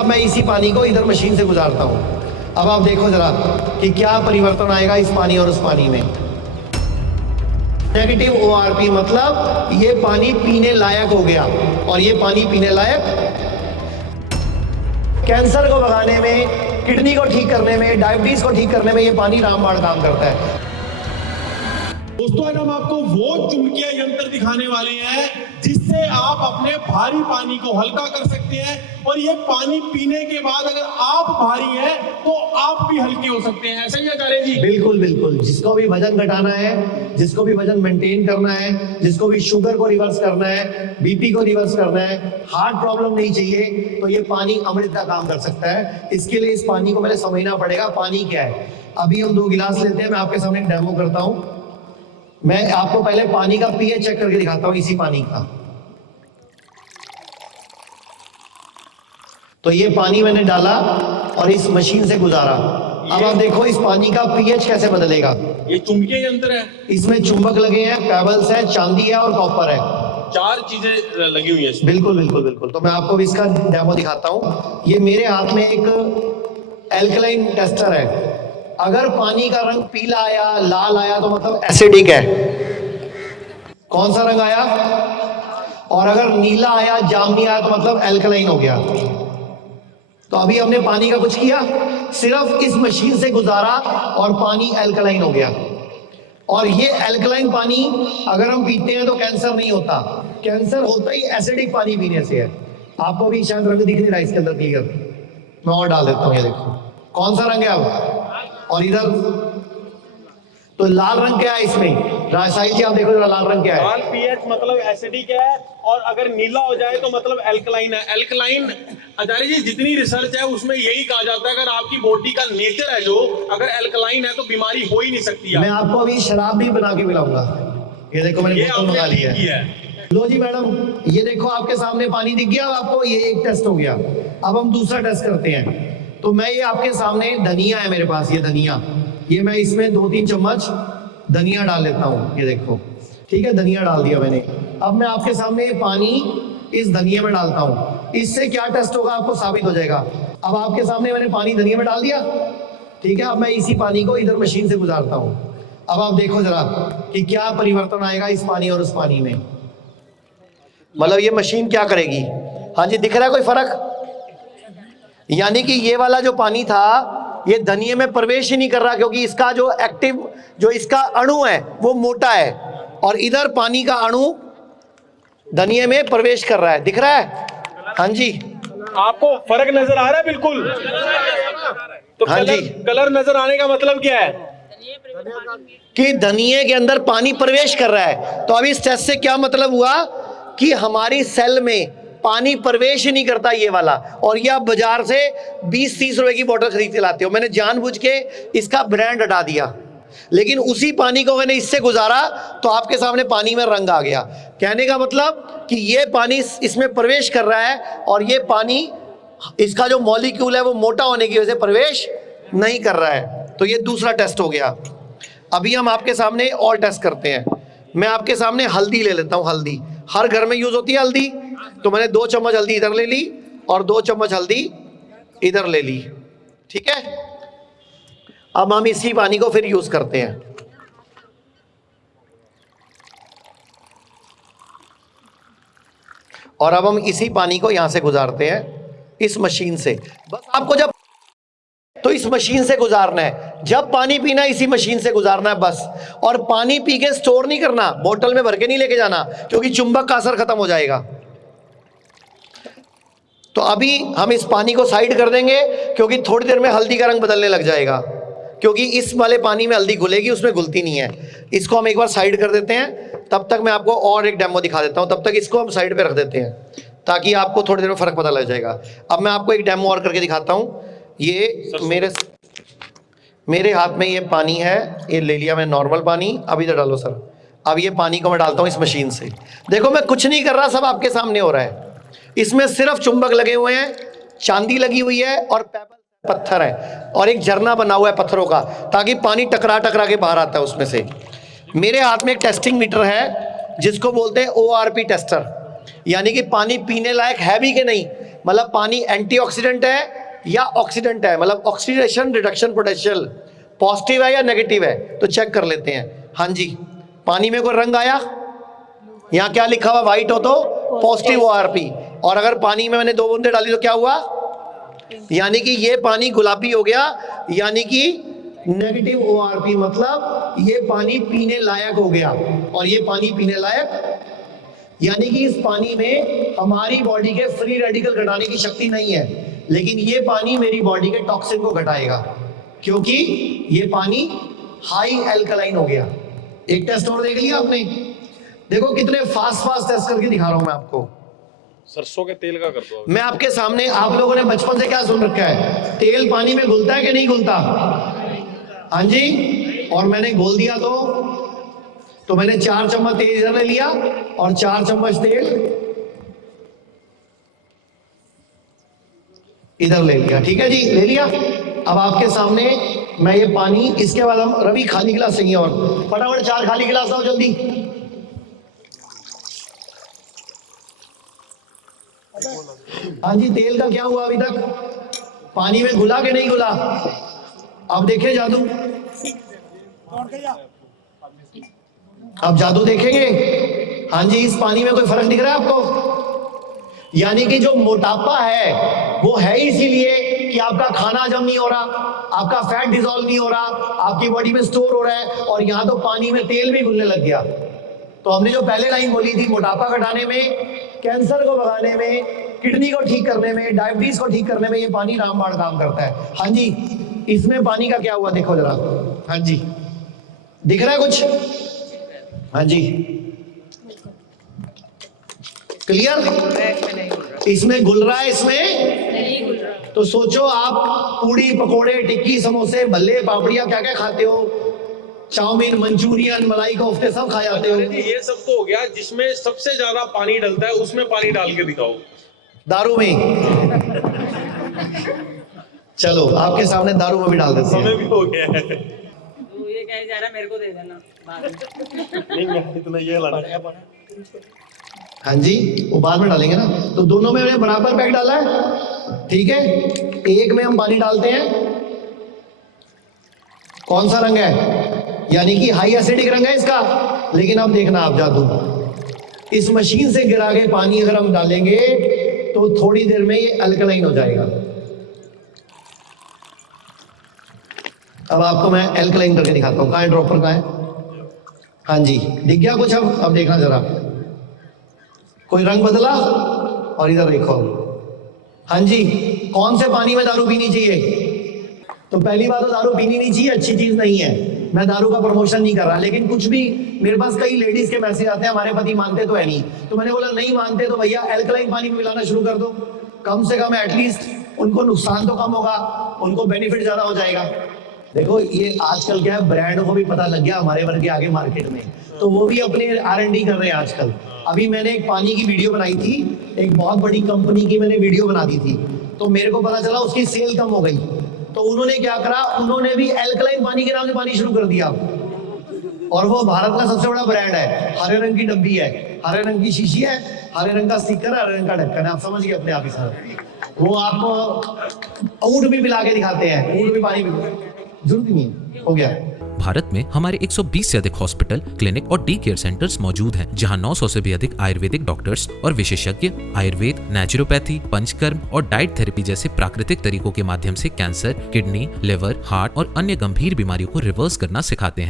अब मैं इसी पानी को इधर मशीन से गुजारता हूँ। अब आप देखो जरा कि क्या परिवर्तन आएगा इस पानी और उस पानी में। नेगेटिव ORP मतलब ये पानी पीने लायक हो गया, और ये पानी पीने लायक। कैंसर को भगाने में, किडनी को ठीक करने में, डायबिटीज को ठीक करने में ये पानी रामबाण काम करता है। दोस्तों आज हम आपको वो चुंबकीय यंत्र दिखाने वाले हैं जिससे आप अपने भारी पानी को हल्का कर सकते हैं, और ये पानी पीने के बाद अगर आप भारी हैं तो आप भी हल्के हो सकते हैं। ऐसा ही आचार्य जी? बिल्कुल बिल्कुल। जिसको भी वजन घटाना है, जिसको भी वजन मेंटेन करना है, जिसको भी शुगर को रिवर्स करना है, BP को रिवर्स करना है, हार्ट प्रॉब्लम नहीं चाहिए, तो ये पानी अमृत का काम कर सकता है। इसके लिए इस पानी को पहले समझना पड़ेगा पानी क्या है। अभी हम 2 गिलास लेते हैं, मैं आपके सामने डेमो करता हूँ। मैं आपको पहले पानी का pH चेक करके दिखाता हूं, इसी पानी का। तो ये पानी मैंने डाला और इस मशीन से गुजारा। अब आप देखो इस पानी का pH कैसे बदलेगा। ये चुंबकीय यंत्र है, इसमें चुंबक लगे हैं, पेबल्स है, चांदी है और कॉपर है। 4 चीजें लगी हुई है इसमें। बिल्कुल बिल्कुल बिल्कुल। तो मैं आपको इसका डेमो दिखाता हूं। ये मेरे हाथ में एक एल्कलाइन टेस्टर है। अगर पानी का रंग पीला आया, लाल आया, तो मतलब एसिडिक है। कौन सा रंग आया? और अगर नीला आया, जामुनी आया, तो मतलब एल्कलाइन हो गया। तो अभी हमने पानी का कुछ किया, सिर्फ इस मशीन से गुजारा और पानी एल्कलाइन हो गया। और ये एल्कलाइन पानी अगर हम पीते हैं तो कैंसर नहीं होता। कैंसर होता ही एसिडिक पानी पीने से है। आपको भी शायद रंग दिख नहीं रहा इसके अंदर क्लियर। मैं और डाल देता हूँ, ये देखो कौन सा रंग है अब। और इधर तो लाल रंग क्या है इसमें? रासायनिक जी आप देखो जरा, लाल रंग क्या है? लाल pH मतलब एसिडिक है, और अगर नीला हो जाए तो मतलब एल्कलाइन है। एल्कलाइन आचार्य जी जितनी रिसर्च है उसमें यही कहा जाता है, अगर आपकी बॉडी का नेचर है जो अगर एल्कलाइन है तो बीमारी हो ही नहीं सकती। मैं आपको अभी शराब भी बना के पिलाऊंगा। ये देखो मैंने बोतल मंगा ली है। लो जी मैडम, ये देखो आपके सामने पानी दिख गया आपको। ये एक टेस्ट हो गया। अब हम दूसरा टेस्ट करते हैं। तो मैं ये आपके सामने, धनिया है मेरे पास, ये धनिया, ये मैं इसमें 2-3 चम्मच धनिया डाल लेता हूँ। ये देखो, ठीक है, धनिया डाल दिया मैंने। अब मैं आपके सामने ये पानी इस धनिया में डालता हूँ। इससे क्या टेस्ट होगा आपको साबित हो जाएगा। अब आपके सामने मैंने पानी धनिया में डाल दिया, ठीक है। अब मैं इसी पानी को इधर मशीन से गुजारता हूँ। अब आप देखो जरा कि क्या परिवर्तन आएगा इस पानी और उस पानी में। मतलब ये मशीन क्या करेगी। हाँ जी, दिख रहा है कोई फर्क? यानी कि ये वाला जो पानी था ये धनिये में प्रवेश ही नहीं कर रहा, क्योंकि इसका जो एक्टिव, जो इसका अणु है वो मोटा है, और इधर पानी का अणु धनिये में प्रवेश कर रहा है। दिख रहा है? हाँ जी, आपको फर्क नजर आ रहा है? बिल्कुल। तो हाँ जी, कलर नजर आने का मतलब क्या है? कि धनिये के अंदर पानी प्रवेश कर रहा है। तो अब इस टेस्ट से क्या मतलब हुआ कि हमारी सेल में पानी प्रवेश ही नहीं करता ये वाला। और ये आप बाजार से 20-30 रुपए की बोतल खरीद के लाते हो। मैंने जानबूझ के इसका ब्रांड हटा दिया, लेकिन उसी पानी को मैंने इससे गुजारा तो आपके सामने पानी में रंग आ गया। कहने का मतलब कि ये पानी इसमें प्रवेश कर रहा है, और ये पानी, इसका जो मॉलिक्यूल है वो मोटा होने की वजह से प्रवेश नहीं कर रहा है। तो ये दूसरा टेस्ट हो गया। अभी हम आपके सामने और टेस्ट करते हैं। मैं आपके सामने हल्दी ले लेता हूँ। हल्दी हर घर में यूज होती है हल्दी, तो मैंने 2 चम्मच हल्दी इधर ले ली और 2 चम्मच हल्दी इधर ले ली, ठीक है। अब हम इसी पानी को फिर यूज करते हैं। और अब हम इसी पानी को यहां से गुजारते हैं इस मशीन से। बस आपको जब तो इस मशीन से गुजारना है, जब पानी पीना इसी मशीन से गुजारना है बस। और पानी पी के स्टोर नहीं करना, बोतल में भर के नहीं लेके जाना, क्योंकि चुंबक का असर खत्म हो जाएगा। तो अभी हम इस पानी को साइड कर देंगे, क्योंकि थोड़ी देर में हल्दी का रंग बदलने लग जाएगा, क्योंकि इस वाले पानी में हल्दी घुलेगी, उसमें घुलती नहीं है। इसको हम एक बार साइड कर देते हैं। तब तक मैं आपको और एक डेमो दिखा देता हूं। तब तक इसको हम साइड पे रख देते हैं, ताकि आपको थोड़ी देर में फर्क पता लग जाएगा। अब मैं आपको एक डेमो और करके दिखाता हूं। ये मेरे हाथ में ये पानी है, ये ले लिया मैं नॉर्मल पानी। अब इधर डालो सर। अब ये पानी को मैं डालता हूँ इस मशीन से। देखो मैं कुछ नहीं कर रहा, सब आपके सामने हो रहा है। इसमें सिर्फ चुंबक लगे हुए हैं, चांदी लगी हुई है और पत्थर है, और एक झरना बना हुआ है पत्थरों का, ताकि पानी टकरा टकरा के बाहर आता है उसमें से। मेरे हाथ में एक टेस्टिंग मीटर है जिसको बोलते हैं ORP टेस्टर। यानी कि पानी पीने लायक है भी कि नहीं, मतलब पानी एंटीऑक्सीडेंट है या ऑक्सीडेंट है, मतलब ऑक्सीडेशन रिडक्शन पोटेंशियल पॉजिटिव है या नेगेटिव है, तो चेक कर लेते हैं। हाँ जी, पानी में कोई रंग आया, यहाँ क्या लिखा हुआ व्हाइट हो तो पॉजिटिव ORP, और अगर पानी में मैंने 2 बूंदे डाली तो क्या हुआ, यानी कि ये पानी गुलाबी हो गया, यानी कि नेगेटिव ORP, मतलब ये पानी पीने लायक हो गया। और ये पानी पीने लायक यानी कि इस पानी में हमारी बॉडी के फ्री रेडिकल घटाने की शक्ति नहीं है, लेकिन ये पानी मेरी बॉडी के टॉक्सिन को घटाएगा, क्योंकि ये पानी हाई एल्कलाइन हो गया। एक टेस्ट और देख लिया आपने, देखो कितने फास्ट टेस्ट करके दिखा रहा हूं मैं आपको। सरसों के तेल का कर दो। मैं आपके सामने, आप लोगों ने बचपन से क्या सुन रखा है, तेल पानी में घुलता है कि नहीं घुलता? हाँ जी, और मैंने घोल दिया तो मैंने 4 चम्मच तेल इधर ले लिया और 4 चम्मच तेल इधर ले लिया, ठीक है जी, ले लिया। अब आपके सामने मैं ये पानी, इसके बाद हम रवि खाली गिलास चाहिए, और फटाफट 4 खाली गिलास लाओ जल्दी। हाँ जी, तेल का क्या हुआ अभी तक, पानी में घुला कि नहीं घुला? अब देखे जादू, अब जादू देखेंगे। हाँ जी, इस पानी में कोई फर्क दिख रहा है आपको? यानी कि जो मोटापा है वो है इसीलिए कि आपका खाना हजम नहीं हो रहा, आपका फैट डिसॉल्व नहीं हो रहा, आपकी बॉडी में स्टोर हो रहा है, और यहां तो पानी में तेल भी घुलने लग गया। तो हमने जो पहले लाइन बोली थी, मोटापा घटाने में, कैंसर को भगाने में, किडनी को ठीक करने में, डायबिटीज को ठीक करने में ये पानी रामबाण काम करता है। हाँ जी, इसमें पानी का क्या हुआ देखो जरा। हाँ जी, दिख रहा है कुछ? हाँ जी, क्लियर? इसमें घुल रहा है, इसमें नहीं घुल रहा। तो सोचो आप पूड़ी पकोड़े टिक्की समोसे भल्ले पापड़िया क्या क्या खाते हो, चाउमीन मंचूरियन मलाई कोफ्ते सब खा जाते हो। ये सब तो हो गया, जिसमें सबसे ज्यादा पानी डलता है उसमें पानी डाल के दिखाओ। दारू में चलो आपके सामने दारू में भी डाल देते हैं। समय भी हो गया है। तू ये कहे जा रहा मेरे को दे देना बाद में। नहीं, मैं इतना ये लाना। हाँ जी, वो बाद में डालेंगे ना। तो दोनों में मैंने बराबर पैक डाला है, ठीक है। एक में हम पानी डालते हैं, कौन सा रंग है, यानी कि हाई एसिडिक रंग है इसका। लेकिन अब देखना आप जादू, इस मशीन से गिरा के पानी अगर हम डालेंगे तो थोड़ी देर में ये अल्कलाइन हो जाएगा। अब आपको मैं अल्कलाइन करके दिखाता हूं, कहां है ड्रॉपर, कहां है? हाँ जी, दिख गया कुछ? अब देखना जरा, कोई रंग बदला, और इधर देखो। हाँ जी, कौन से पानी में दारू पीनी चाहिए? तो पहली बात तो दारू पीनी नहीं चाहिए, अच्छी चीज नहीं है। मैं दारू का प्रमोशन नहीं कर रहा, लेकिन कुछ भी, मेरे पास कई लेडीज के मैसेज आते हैं, हमारे पति मानते तो है नहीं। तो मैंने बोला नहीं मानते तो भैया अल्कलाइन पानी में मिलाना शुरू कर दो, कम से कम एटलीस्ट उनको नुकसान तो कम होगा, उनको बेनिफिट ज्यादा हो जाएगा। देखो ये आजकल क्या है, ब्रांड को भी पता लग गया हमारे वर्ग के आगे मार्केट में, तो वो भी अपने R&D कर रहे हैं आजकल। अभी मैंने एक पानी की वीडियो बनाई थी, एक बहुत बड़ी कंपनी की मैंने वीडियो बना दी थी, तो मेरे को पता चला उसकी सेल कम हो गई। तो उन्होंने क्या करा, उन्होंने भी अल्कलाइन पानी के नाम से पानी शुरू कर दिया, और वो भारत का सबसे बड़ा ब्रांड है। हरे रंग की डब्बी है, हरे रंग की शीशी है, हरे रंग का स्टिकर है, हरे रंग का ढक्कन है, आप समझ गए अपने आप ही सर। वो आपको ऊंट भी पिला के दिखाते हैं, ऊंट भी पानी पी, जरूरत नहीं है, हो गया। भारत में हमारे 120 से अधिक हॉस्पिटल, क्लिनिक और डी केयर सेंटर्स मौजूद हैं, जहां 900 से भी अधिक आयुर्वेदिक डॉक्टर्स और विशेषज्ञ आयुर्वेद, नेचुरोपैथी, पंचकर्म और डाइट थेरेपी जैसे प्राकृतिक तरीकों के माध्यम से कैंसर, किडनी, लिवर, हार्ट और अन्य गंभीर बीमारियों को रिवर्स करना सिखाते हैं।